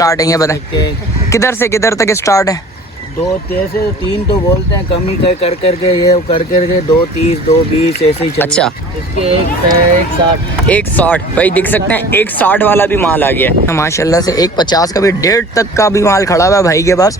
Start है ये बताएं, किधर से किधर तक स्टार्ट है? 2 से 3 तो बोलते हैं, कमी कर करके ये कर करके 2.30 2.20 ऐसे ही चल। अच्छा, इसके 1.60 1.60 भाई देख सकते हैं 1.60 वाला भी माल आ गया है माशाल्लाह से। 1.50 का भी 1.5 तक का भी माल खड़ा हुआ है भाई के पास।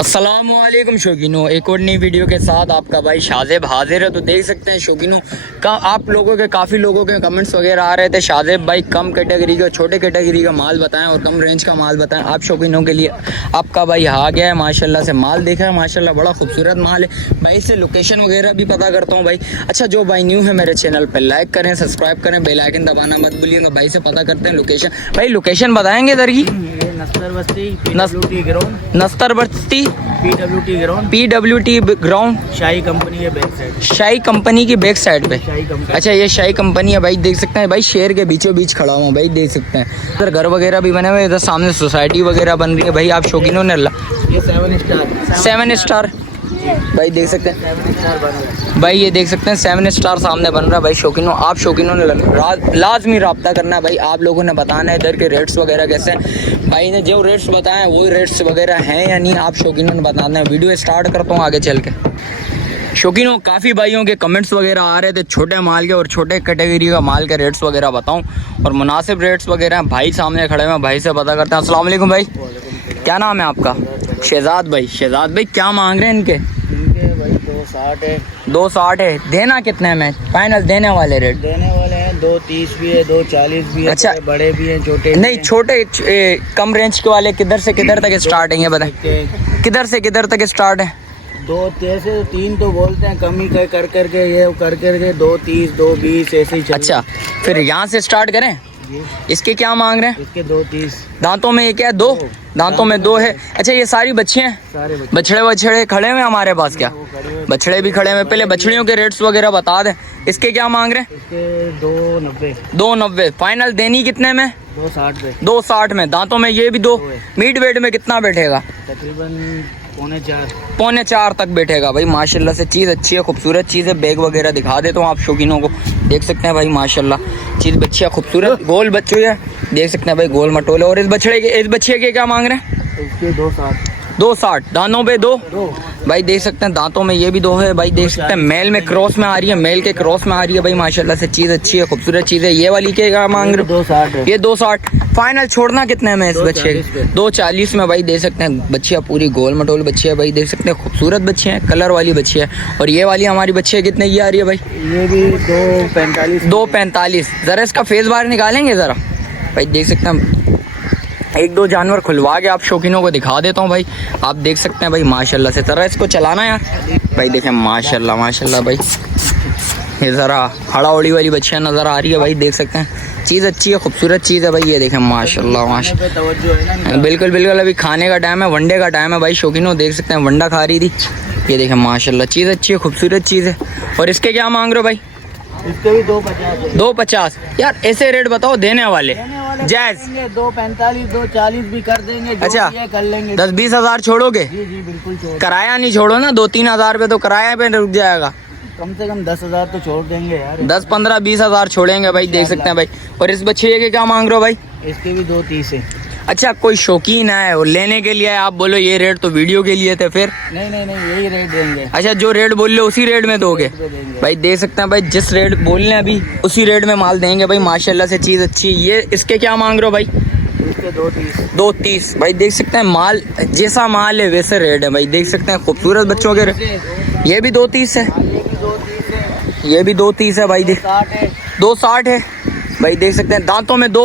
अस्सलाम वालेकुम शौकीनों, एक और नई वीडियो के साथ आपका भाई शाज़ेब हाजिर है। तो देख सकते हैं शौकीनों का आप लोगों के काफ़ी लोगों के कमेंट्स वगैरह आ रहे थे, शाज़ेब भाई कम कैटेगरी का छोटे कैटेगरी का माल बताएं और कम रेंज का माल बताएं। आप शौकीनों के लिए आपका भाई आ गया है माशाल्लाह से। माल देखा है माशाल्लाह, बड़ा खूबसूरत माल है भाई। से लोकेशन वगैरह भी पता करता हूँ भाई। अच्छा, जो भाई न्यू है मेरे चैनल पर लाइक करें, सब्सक्राइब करें, बेल आइकन दबाना मत भूलिएगा। भाई से पता करते हैं लोकेशन। भाई लोकेशन बताएंगे इधर की? नस्तर बस्ती ग्राउंड, नस्तर बस्ती PWT ग्राउंड, शाही कंपनी के बैक साइड, शाही कंपनी की बैक साइड पे। शाही कंपनी। अच्छा, ये शाही कंपनी है भाई, देख सकते हैं भाई शहर के बीचों बीच खड़ा हूँ भाई, देख सकते हैं। इधर घर वगैरह भी बने हुए, इधर सामने सोसाइटी वगैरह बन रही है भाई। आप शौकीनों ने ये 7 स्टार भाई देख सकते हैं 7 स्टार बन रहा है भाई, ये देख सकते हैं 7 स्टार सामने बन रहा है भाई। शौकीनों, आप शौकीनों ने लाजमी रब्ता करना है भाई। आप लोगों ने बताना है इधर के रेट्स वगैरह कैसे हैं। भाई ने जो रेट्स बताए हैं वही रेट्स वगैरह हैं या नहीं, आप शौकीनों ने बताना है। वीडियो स्टार्ट करता हूँ आगे चल के। शौकीनों, काफ़ी भाइयों के कमेंट्स वगैरह आ रहे थे छोटे माल के और छोटे कैटेगरी का माल के रेट्स वगैरह बताऊं और मुनासिब रेट्स वगैरह। भाई सामने खड़े हैं, भाई से पता करते हैं। अस्सलाम वालेकुम भाई, क्या नाम है आपका? शहजाद भाई। शहजाद भाई क्या मांग रहे हैं इनके? भाई 2.60 है। 2.60 है। देना कितने में फाइनल देने वाले रेट? देने वाले हैं 2.30 भी है, 2.40 भी है। अच्छा, बड़े भी हैं, छोटे नहीं छोटे कम रेंज के वाले किधर से किधर तक स्टार्ट है ये बताएं, किधर से किधर तक स्टार्ट है? 2 से 3 तो बोलते हैं, कमी कर करके ये कर करके 2.30 2.20 ऐसे ही चल। अच्छा, फिर यहाँ से स्टार्ट करें। इसके क्या मांग रहे हैं? इसके 2.30। दांतों में ये क्या है? 2 दांतों में 2 है। अच्छा, ये सारी बच्चियाँ हैं? सारे बछड़े खड़े हुए हमारे पास क्या? बछड़े भी खड़े हुए। पहले बछड़ियों के रेट्स वगैरह बता दें। इसके क्या मांग रहे हैं? इसके 2.90। 2.90 फाइनल। देनी कितने में? 2.60 पे। 2.60 में। दांतों में ये भी 2। मीट वेट में कितना बैठेगा? तकरीबन 3.25 4.25 तक बैठेगा भाई। माशाल्लाह से चीज़ अच्छी है, खूबसूरत चीज़ है। बैग वगैरह दिखा देता हूँ आप शौकीनों को, देख सकते हैं भाई माशाल्लाह चीज़ बच्ची है, खूबसूरत गोल बच्चों है, देख सकते हैं भाई गोल मटोले। और इस बच्चे के क्या मांग रहे हैं? इसके 2.60। 2.60 दांतों पे 2 भाई देख सकते हैं। दांतों में ये भी 2 है भाई, देख सकते हैं। मेल में क्रॉस में आ रही है, मेल के क्रॉस में आ रही है भाई। माशाल्लाह से चीज़ अच्छी है, खूबसूरत चीज़ है। ये वाली के क्या मांग रहे हो? 2.60। ये 2.60 फाइनल। छोड़ना कितने में इस बच्चे? 2.40 में भाई, देख सकते हैं। बच्चियाँ पूरी गोल मटोल बच्ची है भाई, देख सकते हैं। खूबसूरत बच्ची है, कलर वाली बच्ची है। और ये वाली हमारी बच्ची है कितने की आ रही है भाई? ये भी 2.45। 2.45। ज़रा इसका फेस बाहर निकालेंगे ज़रा भाई, देख सकते हैं। एक दो जानवर खुलवा के आप शौकीनों को दिखा देता हूँ भाई, आप देख सकते हैं भाई माशाल्लाह से। ज़रा इसको चलाना यार भाई, देखें माशाल्लाह माशाल्लाह भाई। ये ज़रा हड़ा उड़ी वाली बच्चियाँ नज़र आ रही है भाई, देख सकते हैं। चीज़ अच्छी है, खूबसूरत चीज़ है भाई। ये देखें माशाल्लाह माशाल्लाह। बिल्कुल बिल्कुल, अभी खाने का टाइम है, वनडे का टाइम है भाई। शौकीनों देख सकते हैं, वंडा खा रही थी। ये देखें माशाल्लाह चीज़ अच्छी है, खूबसूरत चीज़ है। और इसके क्या मांग रहे हो भाई? इसके भी 2.50। 2.50 यार, ऐसे रेट बताओ देने वाले जायज़। 2.45 2.40 भी कर देंगे। अच्छा, कर लेंगे। 10-20 हज़ार छोड़ोगे? जी जी बिल्कुल छोड़। किराया नहीं छोड़ो ना, 2-3 हज़ार पे तो किराया पे रुक जाएगा। कम से कम 10,000 तो छोड़ देंगे यार। 10-15-20 हज़ार छोड़ेंगे भाई, देख सकते हैं भाई। और इस बच्चे के क्या मांग रहे हो भाई? इसके भी 2.30 है। अच्छा, कोई शौकीन है और लेने के लिए आप बोलो ये रेट तो वीडियो के लिए थे फिर? नहीं नहीं नहीं, यही रेट देंगे। अच्छा, जो रेट बोल रहे उसी रेट में दोगे भाई, देख सकते हैं भाई। जिस रेट बोल रहे हैं अभी उसी रेट में माल देंगे भाई। माशाल्लाह से चीज़ अच्छी। ये इसके क्या मांग रहे हो भाई? इसके 2.30। 2.30 भाई, देख सकते हैं। माल जैसा माल है वैसे रेट है भाई, देख सकते हैं। खूबसूरत बच्चों के ये भी 2.30 है, ये भी 2.30 है भाई। देख 2.60 है भाई, देख सकते हैं। दांतों में 2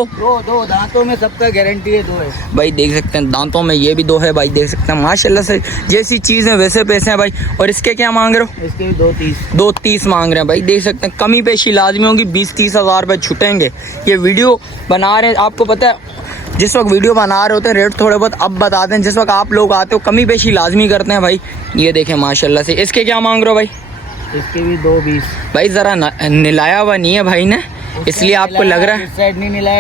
दांतों में सबका गारंटी है 2 है भाई, देख सकते हैं। दांतों में ये भी 2 है भाई, देख सकते हैं। माशाल्लाह से जैसी चीज़ है वैसे पैसे हैं भाई। और इसके क्या मांग रहे हो? इसके भी 2.30। 2.30 मांग रहे हैं भाई, देख सकते हैं। कमी पेशी लाजमी होगी, 20-30 हज़ार रुपये छुटेंगे। ये वीडियो बना रहे हैं, आपको पता है जिस वक्त वीडियो बना रहे होते हैं रेट थोड़े बहुत अब बताते हैं, जिस वक्त आप लोग आते हो कमी पेशी लाजमी करते हैं भाई। ये देखें माशाल्लाह से। इसके क्या मांग रहे हो भाई? इसके भी 2.20 भाई। ज़रा निलाया हुआ नहीं है भाई ने, इसलिए आपको लग रहा है। साइड नहीं मिला।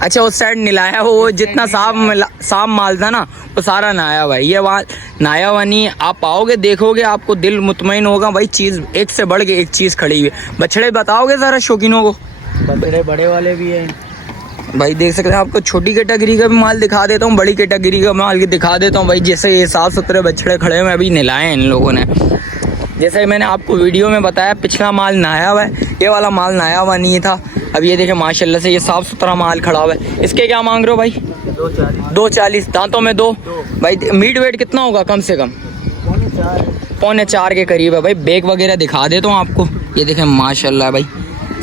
अच्छा उस साइड निलाया हो, वो जितना साफ माल था ना वो सारा नाया हुआ है। ये वहाँ नाया हुआ नहीं है। आप आओगे देखोगे आपको दिल मुतमईन होगा भाई। चीज़ एक से बढ़ के एक चीज़ खड़ी हुई है। बछड़े बताओगे ज़रा शौकीनों को? बछड़े बड़े वाले भी हैं। भाई देख सकते हैं, आपको छोटी कैटेगरी का भी माल दिखा देता हूँ, बड़ी कैटेगरी का माल दिखा देता हूँ भाई। जैसे ये साफ सुथरे बछड़े खड़े हुए अभी नहलाए हैं इन लोगों ने। जैसे मैंने आपको वीडियो में बताया, पिछला माल नहाया हुआ है, ये वाला माल नहाया हुआ नहीं था। अब ये देखें माशाल्लाह से ये साफ सुथरा माल खड़ा हुआ है। इसके क्या मांग रहे हो भाई? 240। दांतों में 2। भाई मीट वेट कितना होगा कम से कम? 3.25 के करीब है भाई। बैग वगैरह दिखा देता हूँ आपको। ये देखें माशाल्लाह भाई,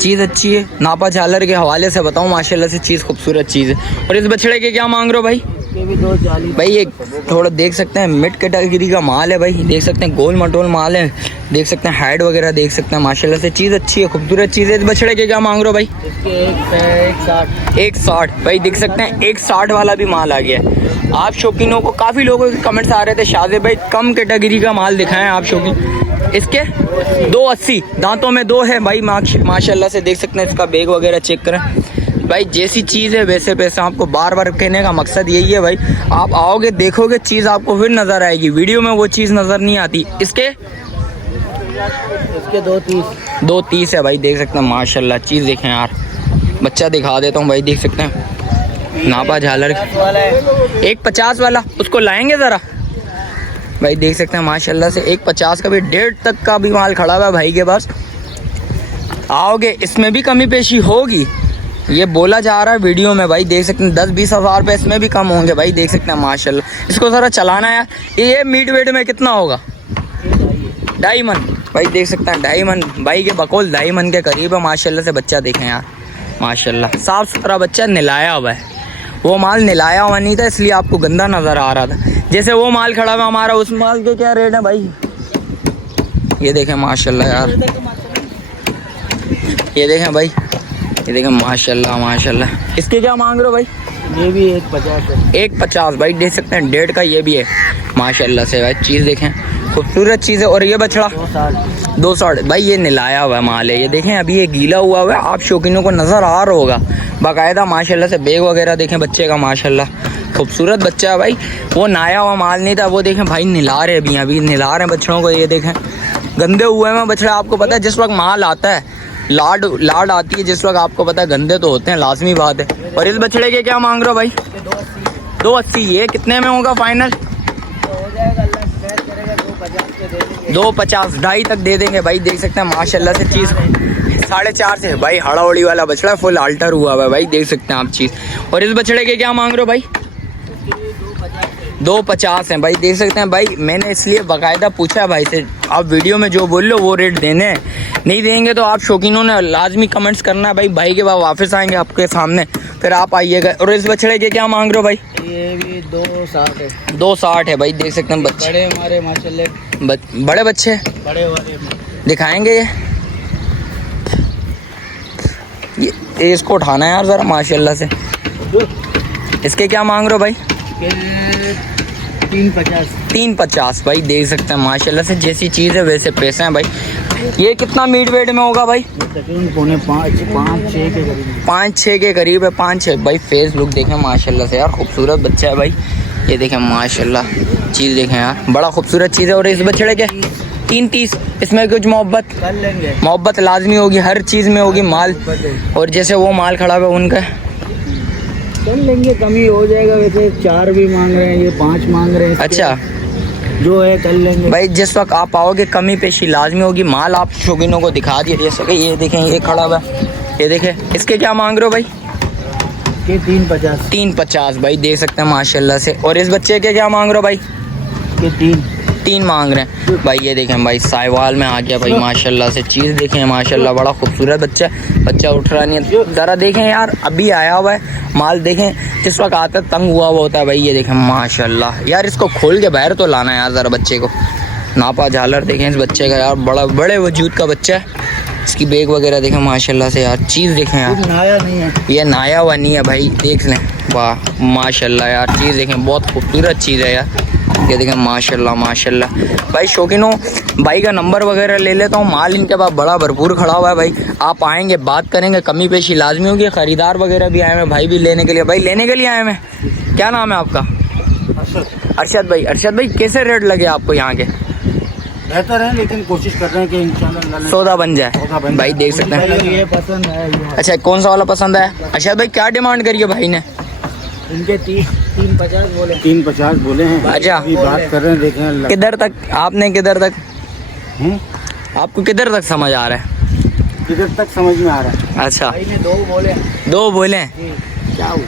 चीज़ अच्छी है। नापा झालर के हवाले से बताऊँ माशाल्लाह से चीज़ खूबसूरत चीज़ है। और इस बछड़े के क्या मांग रहे हो भाई? ये भी 240 भाई। ये थोड़ा देख सकते हैं मिड कैटेगरी का माल है भाई। देख सकते हैं गोल मटोल माल है, देख सकते हैं हाइट वगैरह देख सकते हैं माशाल्लाह से चीज़ अच्छी है, खूबसूरत चीज़ है। इस बछड़े के क्या मांग रहे हो भाई? इसके 160 भाई। देख सकते हैं 160 वाला भी माल आ गया है। आप शौकीनों को काफ़ी लोगों के कमेंट्स आ रहे थे शाहज़ेब भाई कम कैटेगरी का माल दिखाएं आप शौकीन। इसके 280। दांतों में 2 है भाई माशाल्लाह से। देख सकते हैं इसका बैग वगैरह चेक करें भाई। जैसी चीज़ है वैसे पैसा। आपको बार बार कहने का मकसद यही है भाई, आप आओगे देखोगे चीज़ आपको फिर नज़र आएगी, वीडियो में वो चीज़ नज़र नहीं आती। इसके 230 है भाई। देख सकते हैं माशाल्लाह चीज़ देखें यार। बच्चा दिखा देता हूँ भाई, देख सकते हैं नापा झालर। 150 वाला उसको लाएंगे ज़रा भाई। देख सकते हैं माशाल्लाह से 150 का भी 1.5 तक का भी माल खड़ा हुआ है भाई के पास। आओगे इसमें भी कमी पेशी होगी, ये बोला जा रहा है वीडियो में भाई। देख सकते हैं 10-20 हज़ार रुपये इसमें भी कम होंगे भाई। देख सकते हैं माशाल्लाह। इसको ज़रा चलाना है। ये मीट वेट में कितना होगा? 2.5 मन भाई। देख सकते हैं 2.5 मन भाई के बकौल 2.5 मन के करीब है माशाल्लाह से। बच्चा देखें यार माशाल्लाह, साफ़ सुथरा बच्चा निलाया हुआ है। वो माल निलाया हुआ नहीं था इसलिए आपको गंदा नज़र आ रहा था। जैसे वो माल खड़ा हुआ हमारा, उस माल के क्या रेट है भाई? ये देखें माशाल्लाह यार, ये देखें भाई, ये देखें माशाल्लाह माशाल्लाह। इसके क्या मांग रहे हो भाई? ये भी 150 है। 150 भाई। देख सकते हैं 1.5 का ये भी है माशाल्लाह से भाई। चीज़ देखें खूबसूरत चीज़ है। और ये बछड़ा 260 भाई। ये निलाया हुआ माल है। ये देखें अभी ये गीला हुआ हुआ है, आप शौकीनों को नज़र आ रहा होगा बाकायदा माशाल्लाह से। बैग वगैरह देखें बच्चे का माशाल्लाह खूबसूरत बच्चा है भाई। वो नया हुआ माल नहीं था। वो देखें भाई निला रहे अभी निला रहे हैं बछड़ों को। ये देखें गंदे हुए में बछड़ा। आपको पता है जिस वक्त माल आता है लाड आती है जिस वक्त, आपको पता है गंदे तो होते हैं, लाजमी बात है। और इस बछड़े के क्या मांग रहे हो भाई? 280। ये कितने में होगा फाइनल? 250 2.5 तक दे देंगे भाई। देख सकते हैं माशाल्लाह से चीज़ 4.5 से भाई। हड़ाउड़ी वाला बछड़ा फुल अल्टर हुआ हुआ है भाई। देख सकते हैं आप चीज़। और इस बछड़े के क्या मांग रहे हो भाई? 250 हैं भाई। देख सकते हैं भाई, मैंने इसलिए बाकायदा पूछा भाई से, आप वीडियो में जो बोल लो वो रेट देने हैं, नहीं देंगे तो आप शौकीनों ने लाजमी कमेंट्स करना है भाई। भाई के बाद वापस आएंगे आपके सामने, फिर आप आइएगा। और इस बछड़े के क्या मांग रहे हो भाई? ये भी 260 है। 260 है भाई। देख सकते हैं बच्चे बड़े हमारे माशाल्लाह, बड़े बच्चे बड़े वाले दिखाएंगे। ये इसको उठाना है यार ज़रा माशाल्लाह से। इसके क्या मांग रहे हो भाई? 350 भाई। देख सकते हैं माशाल्लाह से जैसी चीज़ है वैसे पैसे हैं भाई। ये कितना मीट वेट में होगा भाई? 5-6 के करीब है। 5-6 भाई। फेस लुक देखें माशाल्लाह से यार, खूबसूरत बच्चा है भाई। ये देखें माशाल्लाह चीज़ देखें यार, बड़ा खूबसूरत चीज़ है। और इस बछड़े के 330। इसमें कुछ मोहब्बत कर लेंगे, मोहब्बत लाजमी होगी, हर चीज़ में होगी माल। और जैसे वो माल खड़ा हुआ उनका कर लेंगे, कमी हो जाएगा। वैसे 4 भी मांग रहे हैं, ये 5 मांग रहे हैं। अच्छा जो है कर लेंगे भाई। जिस वक्त आप आओगे कमी पेशी लाजमी होगी। माल आप शौकीनों को दिखा दिया जैसे कि ये देखें ये खड़ा हुआ, ये देखें। इसके क्या मांग रहे हो भाई? ये 350 भाई। देख सकते हैं माशाल्लाह से। और इस बच्चे के क्या मांग रहे हो भाई? ये 3 मांग रहे हैं भाई। ये देखें भाई साहिवाल में आ गया भाई माशाल्लाह से। चीज़ देखें माशाल्लाह, बड़ा खूबसूरत बच्चा उठ रहा नहीं है ज़रा देखें यार, अभी आया हुआ है माल। देखें जिस वक्त आता तंग हुआ होता है भाई। ये देखें माशाल्लाह यार, इसको खोल के बाहर तो लाना है यार ज़रा बच्चे को। नापा झालर देखें इस बच्चे का यार, बड़े वजूद का बच्चा है। इसकी बैग वगैरह देखें माशाल्लाह से यार। चीज़ देखें यार, नया नहीं है, ये नया हुआ नहीं है भाई। देख लें वाह माशाल्लाह यार। चीज़ देखें बहुत खूबसूरत चीज़ है यार। ये देखें माशाल्लाह माशाल्लाह भाई। शौकीनों भाई का नंबर वगैरह ले लेता हूँ। माल इनके पास बड़ा भरपूर खड़ा हुआ है भाई। आप आएंगे बात करेंगे, कमी पेशी लाजमी होगी। ख़रीदार वगैरह भी आए हैं भाई, भी लेने के लिए भाई, लेने के लिए आए हैं। क्या नाम है आपका? अरशद भाई। अरशद भाई कैसे रेट लगे आपको यहाँ के? बेहतर है, लेकिन कोशिश कर रहे हैं कि इंशाल्लाह सौदा बन जाए। सौदा बन भाई जाए। देख सकते हैं। ये पसंद है, ये अच्छा कौन सा वाला पसंद है? अरशद भाई क्या डिमांड करी है भाई ने? इनके 350 बोले, 350 बोले हैं। अच्छा। अभी बात कर रहे हैं, देखें अल्लाह। किधर तक आपने, किधर तक हम्म? आपको किधर तक समझ आ रहा है? किधर तक समझ में आ रहा है? अच्छा भाई ने 2 बोले। 2 बोले, क्या हुआ?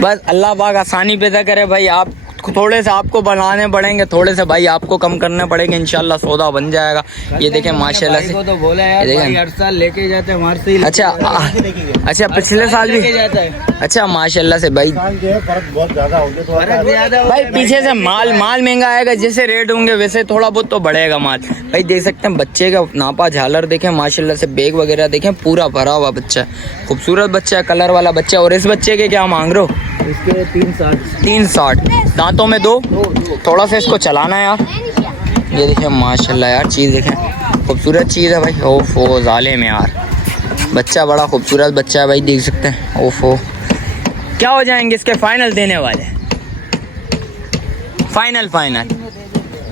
बस अल्लाह पाक आसानी पैदा करे भाई। आप थोड़े से आपको बनाने पड़ेंगे, थोड़े से भाई आपको कम करने पड़ेंगे, इंशाल्लाह सौदा बन जाएगा। ये देखें माशाल्लाह से। भाई को तो बोला यार, ये देखें। भाई हर साल लेके जाते हैं हमारे से ही। अच्छा अच्छा पिछले साल भी। लेके जाता है। अच्छा माशाल्लाह से भाई। साल जो है फर्क बहुत ज्यादा हो गया, फर्क ज्यादा भाई पीछे से माल महंगा आएगा, जैसे रेट होंगे वैसे थोड़ा बहुत तो बढ़ेगा माल। भाई देख सकते हैं बच्चे का नापा झालर देखें माशाल्लाह से, बैग वगैरह देखें, पूरा भरा हुआ बच्चा है, खूबसूरत बच्चा है, कलर वाला बच्चा। और इस बच्चे के क्या मांग रहे हो? इसके 360 दांतों में 2। थोड़ा सा इसको चलाना है यार। ये देखें माशाल्लाह यार, चीज़ देखें, खूबसूरत चीज़ है भाई। ओफो जालिम यार, बच्चा बड़ा खूबसूरत बच्चा है भाई, देख सकते हैं। ओफो क्या हो जाएंगे इसके फाइनल देने वाले? फाइनल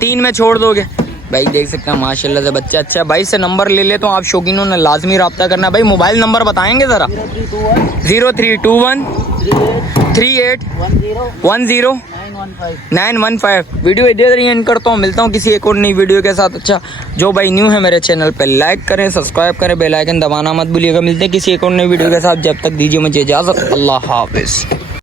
3 में छोड़ दोगे? भाई देख सकते हैं माशाल्लाह से बच्चा अच्छा है। भाई से नंबर ले ले तो आप शौकीनों ने लाजमी रब्ता करना। भाई मोबाइल नंबर बताएंगे ज़रा? 0321 38 10 915। वीडियो इधर ही एंड करता हूँ, मिलता हूँ किसी एक और नई वीडियो के साथ। अच्छा जो भाई न्यू है मेरे चैनल पे लाइक करें, सब्सक्राइब करें, बेल आइकन दबाना मत भूलिएगा। मिलते हैं किसी एक और नई वीडियो के साथ, जब तक दीजिए मुझे इजाज़त। अल्लाह हाफिज़।